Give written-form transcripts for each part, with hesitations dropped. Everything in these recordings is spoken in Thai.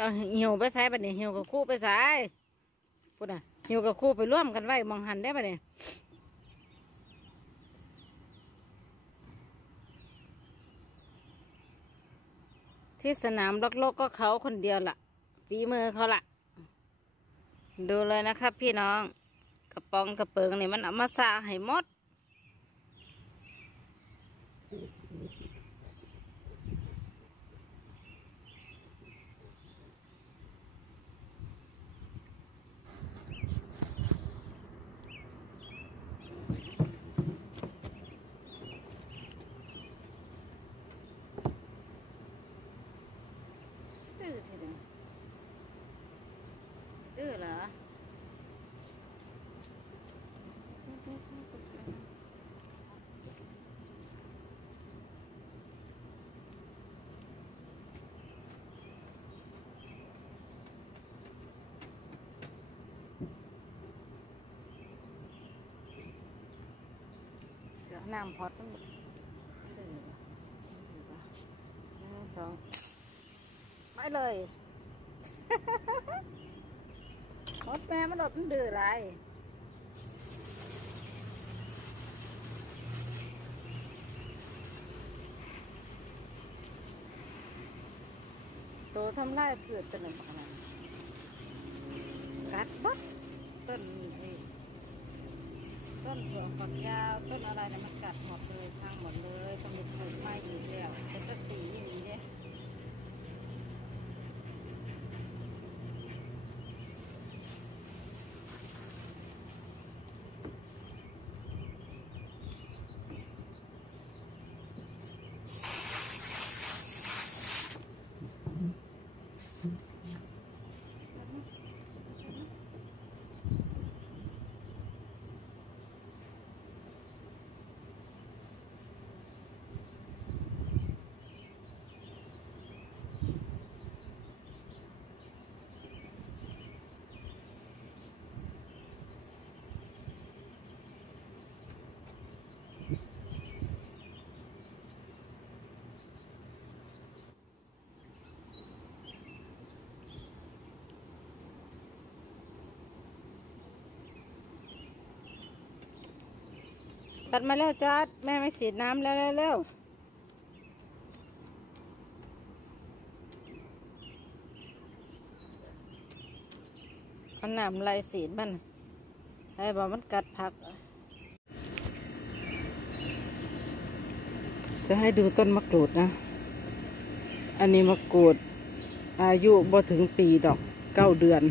เอาเหี่ยวไปใส่บัดนี้เหี่ยวกับคู่ไปใส่พูดน่ะเหี่ยวกับคู่ไปร่วมกันไว้มองหันได้บัดนี้ที่สนามโลกก็เขาคนเดียวล่ะฝีมือเขาล่ะดูเลยนะครับพี่น้องกระป๋องกระเปิงนี่มันเอามาสาให้หมดดื้อเหรอน้ำพอดต้องสองไม่เลยมดแม่มันหลบมันดื้ออะไรโตทำลายพืชต้นอะไรกัดบัดต้นต้นถั่วฝักยาวต้นอะไรเนี่ยมันกัดหมดเลยพังหมดเลยต้องไปปลูกไม้อีกแล้วแต่ก็สีอย่างนี้เนี่ยตัดมาแล้วจัดแม่ไม่ฉีดน้ำแล้วเร็วเอาน้ำลายสีดมันให้บอกมันกัดผักจะให้ดูต้นมะกรูดนะอันนี้มะกรูดอายุบ่ถึงปีดอก9 เดือน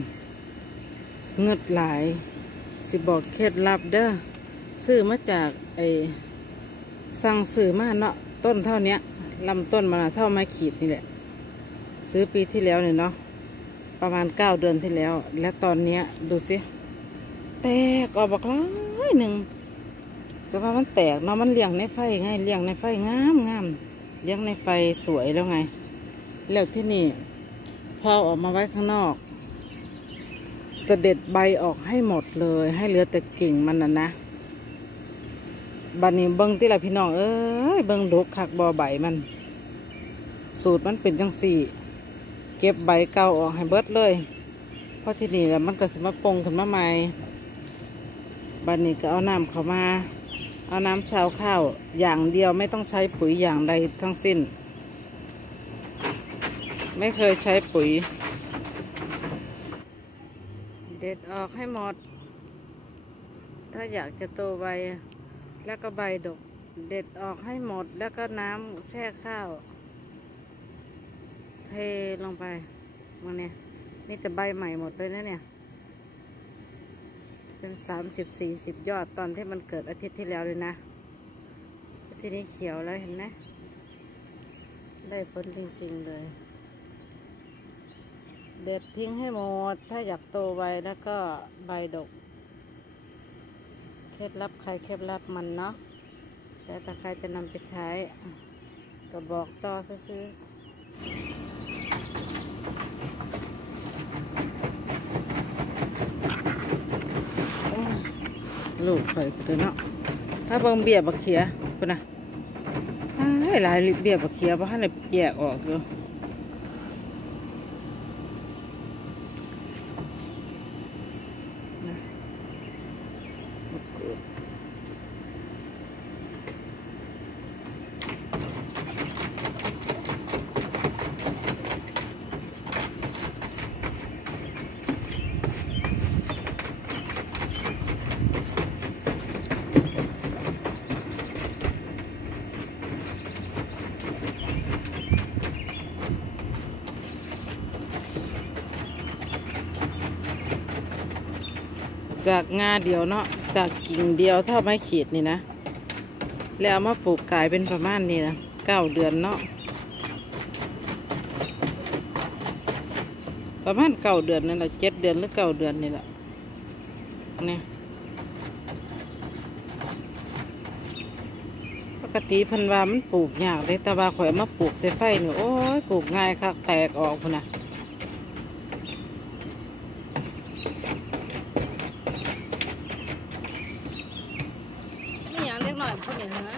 เงืดหลายสิบอกเคล็ดลับเด้อซื้อมาจากสั่งซื้อมาเนาะต้นเท่านี้ลำต้นมันเท่าไม้ขีดนี่แหละซื้อปีที่แล้วเนี่ยเนาะประมาณ9 เดือนที่แล้วและตอนนี้ดูสิแตกออกบักร้อยหนึ่งสภาพมันแตกเนาะมันเลี้ยงในไฟไงเลี้ยงในไฟงามเลี้ยงในไฟสวยแล้วไงแล้วที่นี่พอออกมาไว้ข้างนอกจะเด็ดใบออกให้หมดเลยให้เหลือแต่กิ่งมันนะบัดนี้เบิ้งที่ละพี่น้องเอ้ยเบิ้งดกคักบอใบมันสูตรมันเป็นจังสี่เก็บใบเก่าออกให้เบิดเลยเพราะที่นี่แล้วมันก็สิมาปงขึ้นมาใหม่บัดนี้ก็เอาน้ำเข้ามาเอาน้ำชาวข้าวอย่างเดียวไม่ต้องใช้ปุ๋ยอย่างใดทั้งสิ้นไม่เคยใช้ปุ๋ยเด็ดออกให้หมดถ้าอยากจะโตไวแล้วก็ใบดกเด็ดออกให้หมดแล้วก็น้ำแช่ข้าวเทลงไปมันเนี่ยมีแต่ใบใหม่หมดเลยนะเนี่ยเป็น30-40 ยอดตอนที่มันเกิดอาทิตย์ที่แล้วเลยนะทีนี้เขียวแล้วเห็นไหมได้ผลจริงๆเลยเด็ดทิ้งให้หมดถ้าอยากโตไวแล้วก็ใบดกเคล็ดลับใครเคล็ดลับมันเนาะแล้วแต่ใครจะนำไปใช้ก็บอกต่อซื้อลูกข่อยตัวเนาะถ้าเบิ่งเบี้ยบักเขียพุ่นน่ะหลายเบี้ยบักเขียเพราะให้แยกออกอยู่ จากงาเดียวเนาะจากกิ่งเดียวเท่าไม้ขีดนี่นะแล้วเอามาปลูกกลายเป็นประมาณนี้นะ9 เดือนเนาะประมาณ9 เดือนนั่นแหละ7 เดือนหรือ9 เดือนนี่แหละเนี่ยปกติพันว่ามันปลูกยากเลยแต่ว่าข่อยมาปลูกใส่ไฟนี่โอ้ยปลูกง่ายคักแตกออกพุ่นนะนี่อย่างเล็กหน่อยพุ่นอย่างนะ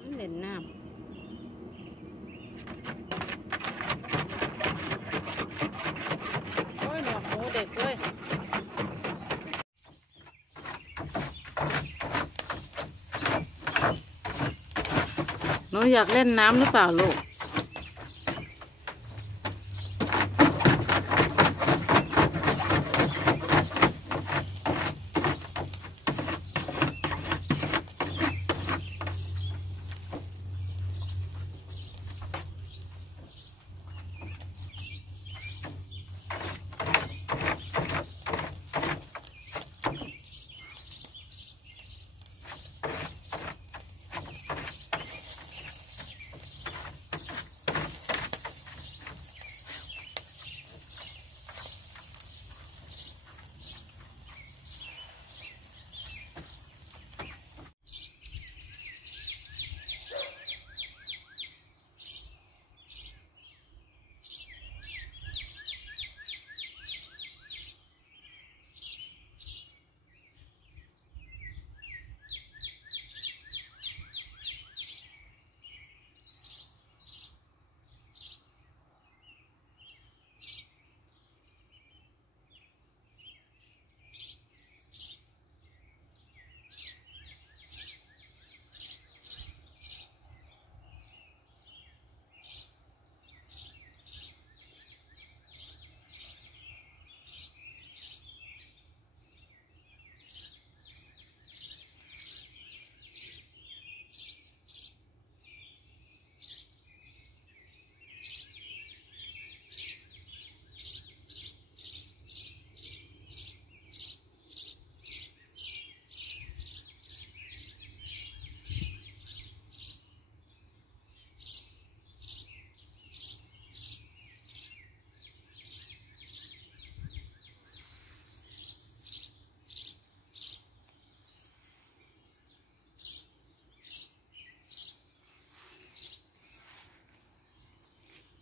มันเด่นน้ำโอ้ยหนวกหูเด็กเลยหนูอยากเล่นน้ำหรือเปล่าลูก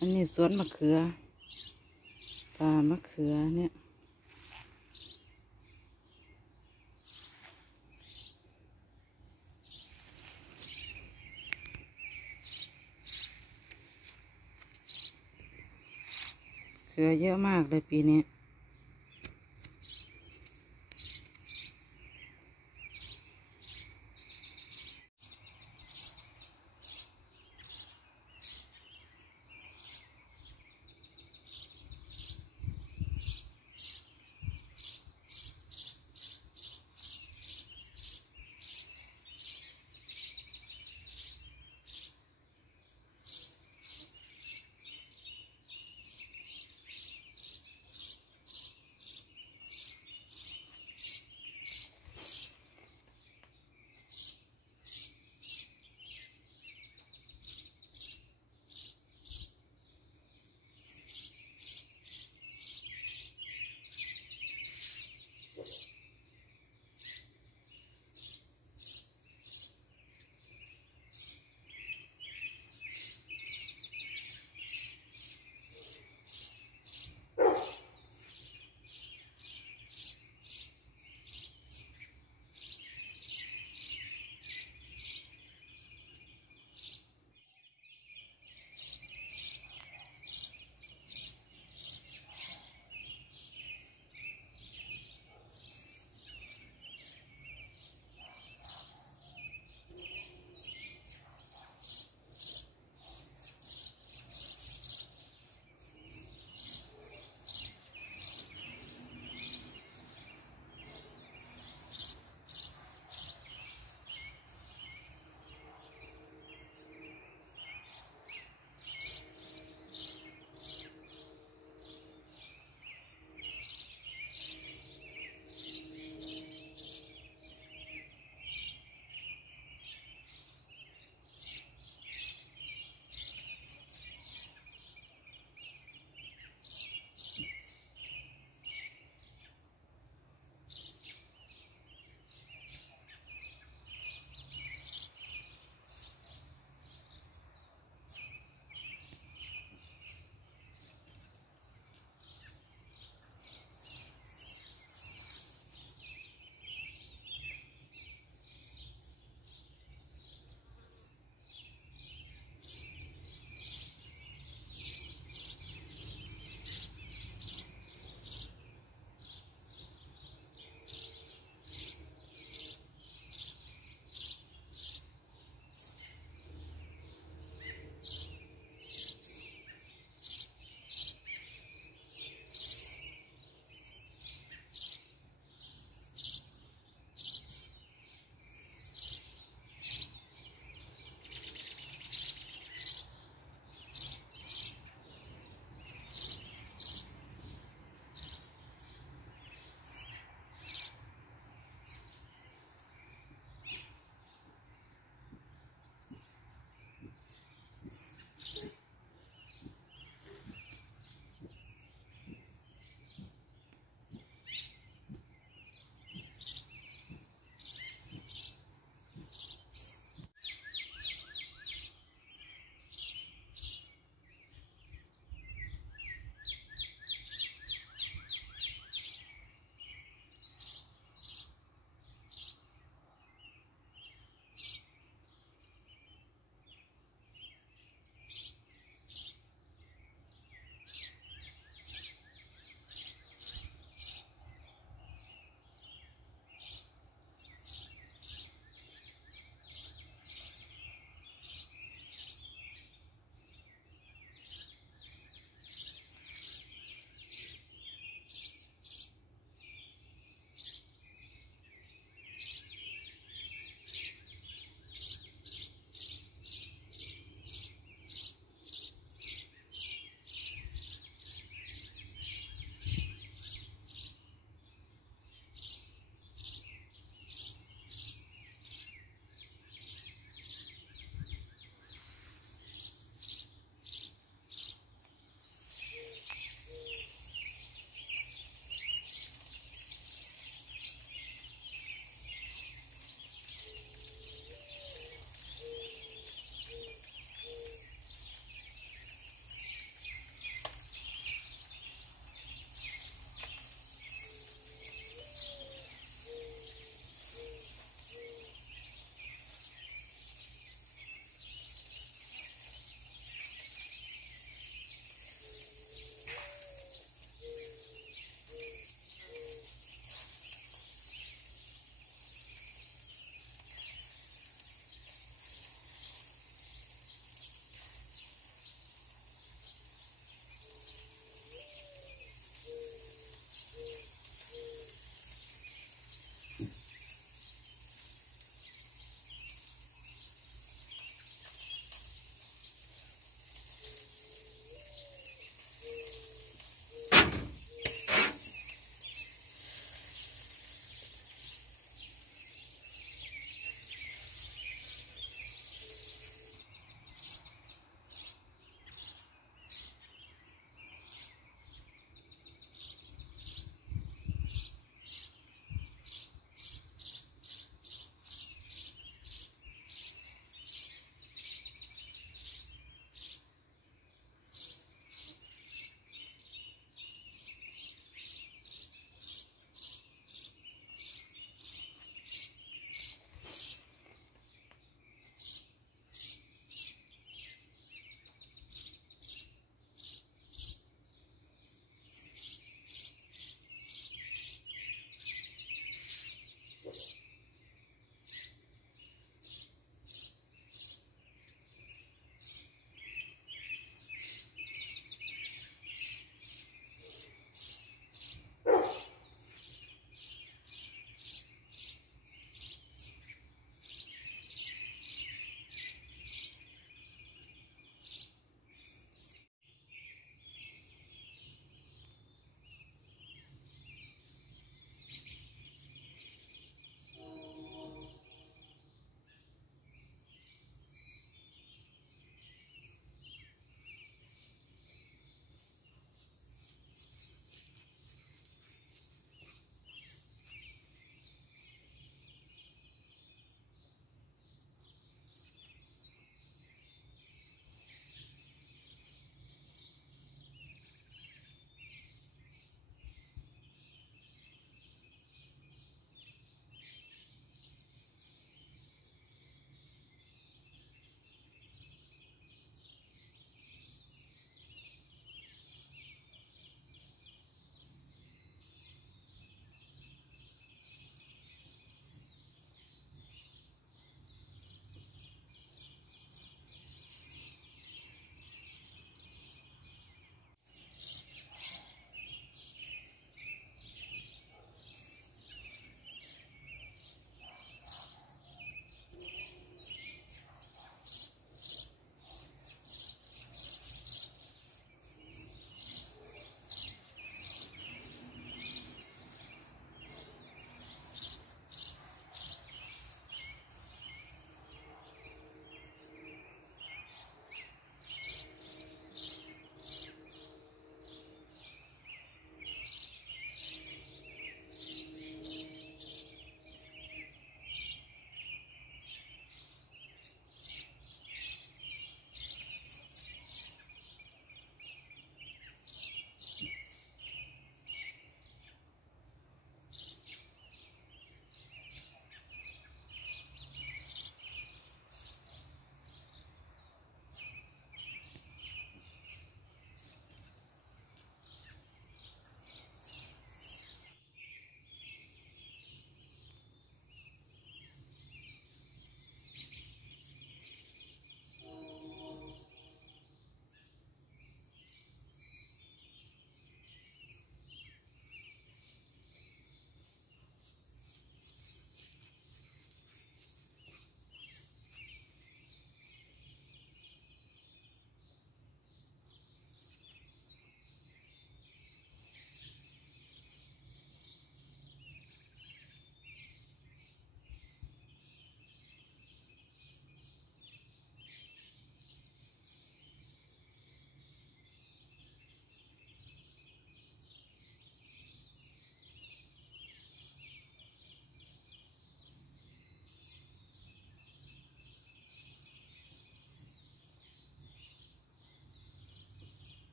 อันนี้สวนมะเขือป่ามะเขือเนี่ยเขือเยอะมากเลยปีนี้